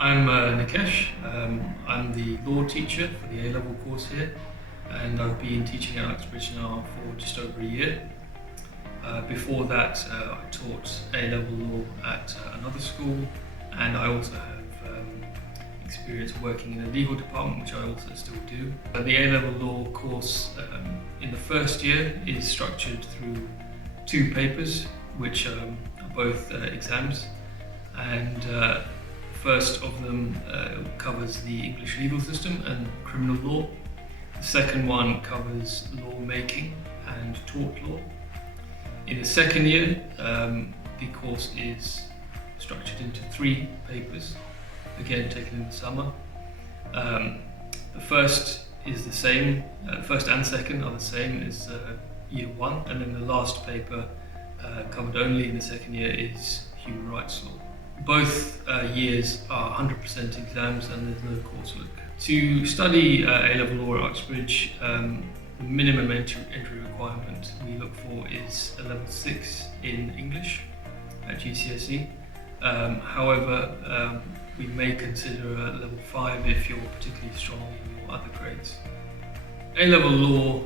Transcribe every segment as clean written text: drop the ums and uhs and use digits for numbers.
I'm Nikesh. I'm the law teacher for the A-level course here, and I've been teaching at Uxbridge now for just over a year. Before that, I taught A-level law at another school, and I also have experience working in a legal department, which I also still do. The A-level law course in the first year is structured through two papers, which are both exams, and first of them covers the English legal system and criminal law. The second one covers lawmaking and tort law. In the second year, the course is structured into three papers, again taken in the summer. The first is the same, the first and second are the same as year one, and then the last paper covered only in the second year is human rights law. Both years are 100% exams and there's no coursework. To study A-level law at Uxbridge, the minimum entry requirement we look for is a level 6 in English at GCSE. However, we may consider a level 5 if you're particularly strong in your other grades. A-level law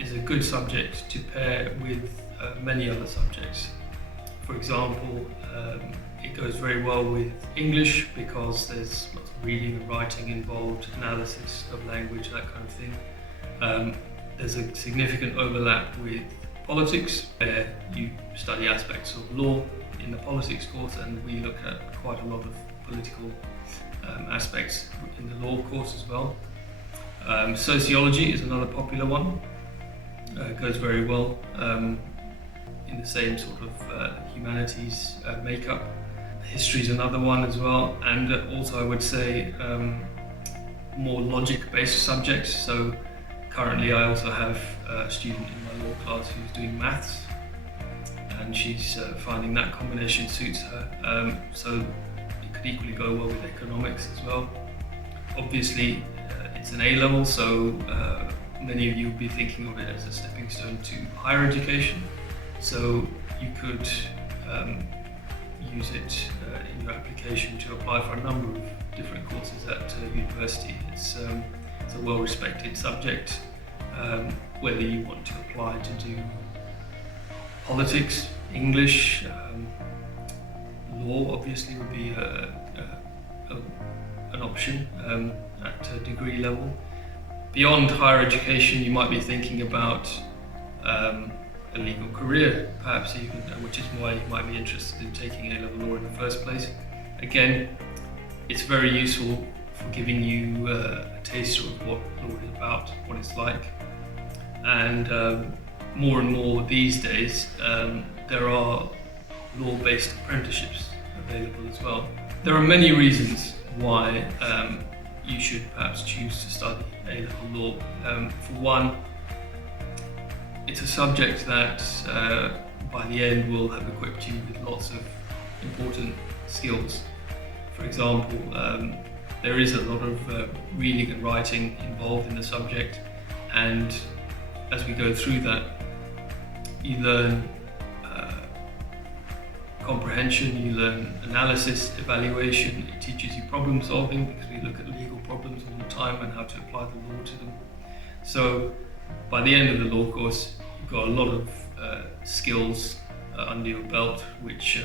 is a good subject to pair with many other subjects. For example, it goes very well with English because there's lots of reading and writing involved, analysis of language, that kind of thing. There's a significant overlap with politics, where you study aspects of law in the politics course, and we look at quite a lot of political aspects in the law course as well. Sociology is another popular one. It goes very well in the same sort of humanities makeup. History is another one as well, and also I would say more logic-based subjects. So currently I also have a student in my law class who's doing maths, and she's finding that combination suits her. So it could equally go well with economics as well. Obviously it's an A-level, so many of you will be thinking of it as a stepping stone to higher education. So you could use it in your application to apply for a number of different courses at university. It's a well-respected subject, whether you want to apply to do politics, English, law obviously would be an option at a degree level. Beyond higher education, you might be thinking about a legal career, perhaps even, which is why you might be interested in taking A-level law in the first place. Again, it's very useful for giving you a taste of what law is about, what it's like. And more and more these days, there are law-based apprenticeships available as well. There are many reasons why you should perhaps choose to study A-level law. For one, it's a subject that by the end will have equipped you with lots of important skills. For example, there is a lot of reading and writing involved in the subject, and as we go through that, you learn comprehension, you learn analysis, evaluation. It teaches you problem solving, because we look at legal problems all the time and how to apply the law to them. So by the end of the law course, you've got a lot of skills under your belt, which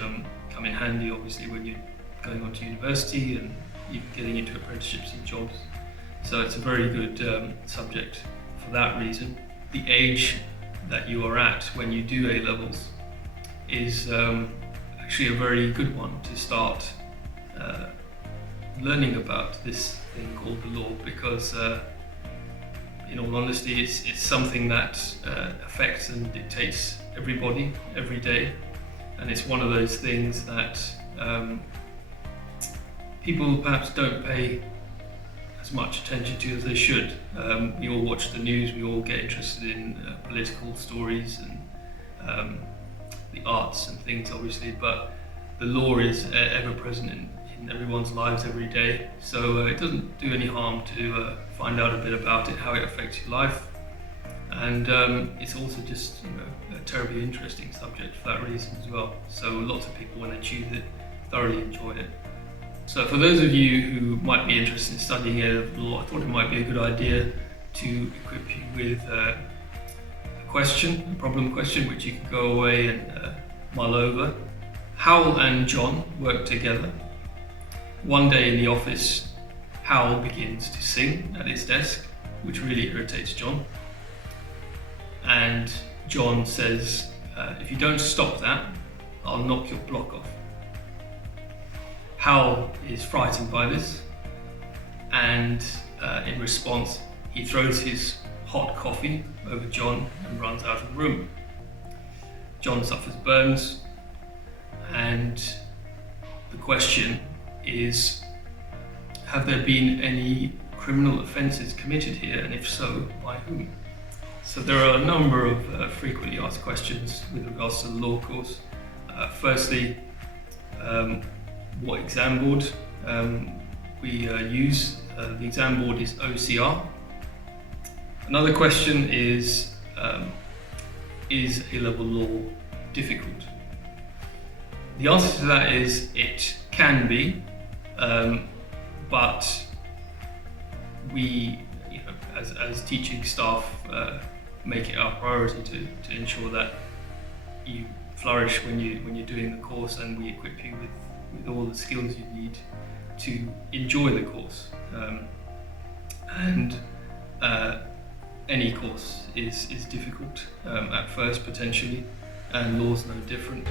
come in handy obviously when you're going on to university and even getting into apprenticeships and jobs. So it's a very good subject for that reason. The age that you are at when you do A-levels is actually a very good one to start learning about this thing called the law, because in all honesty, it's something that affects and dictates everybody, every day. And it's one of those things that people perhaps don't pay as much attention to as they should. We all watch the news, we all get interested in political stories and the arts and things obviously, but the law is ever present in everyone's lives every day. So it doesn't do any harm to find out a bit about it, how it affects your life. And it's also just a terribly interesting subject for that reason as well. So lots of people, when they choose it, thoroughly enjoy it. So for those of you who might be interested in studying A-level law, I thought it might be a good idea to equip you with a problem question, which you can go away and mull over. Hal and John work together. One day in the office, Hal begins to sing at his desk, which really irritates John. And John says, if you don't stop that, I'll knock your block off. Hal is frightened by this, and in response, he throws his hot coffee over John and runs out of the room. John suffers burns, and the question is, have there been any criminal offences committed here, and if so, by whom? So there are a number of frequently asked questions with regards to the law course. Firstly, what exam board we use. The exam board is OCR. Another question is A-level law difficult? The answer to that is it can be, but we, as teaching staff, make it our priority to ensure that you flourish when you're doing the course, and we equip you with all the skills you need to enjoy the course. Any course is difficult at first, potentially, and law's no different.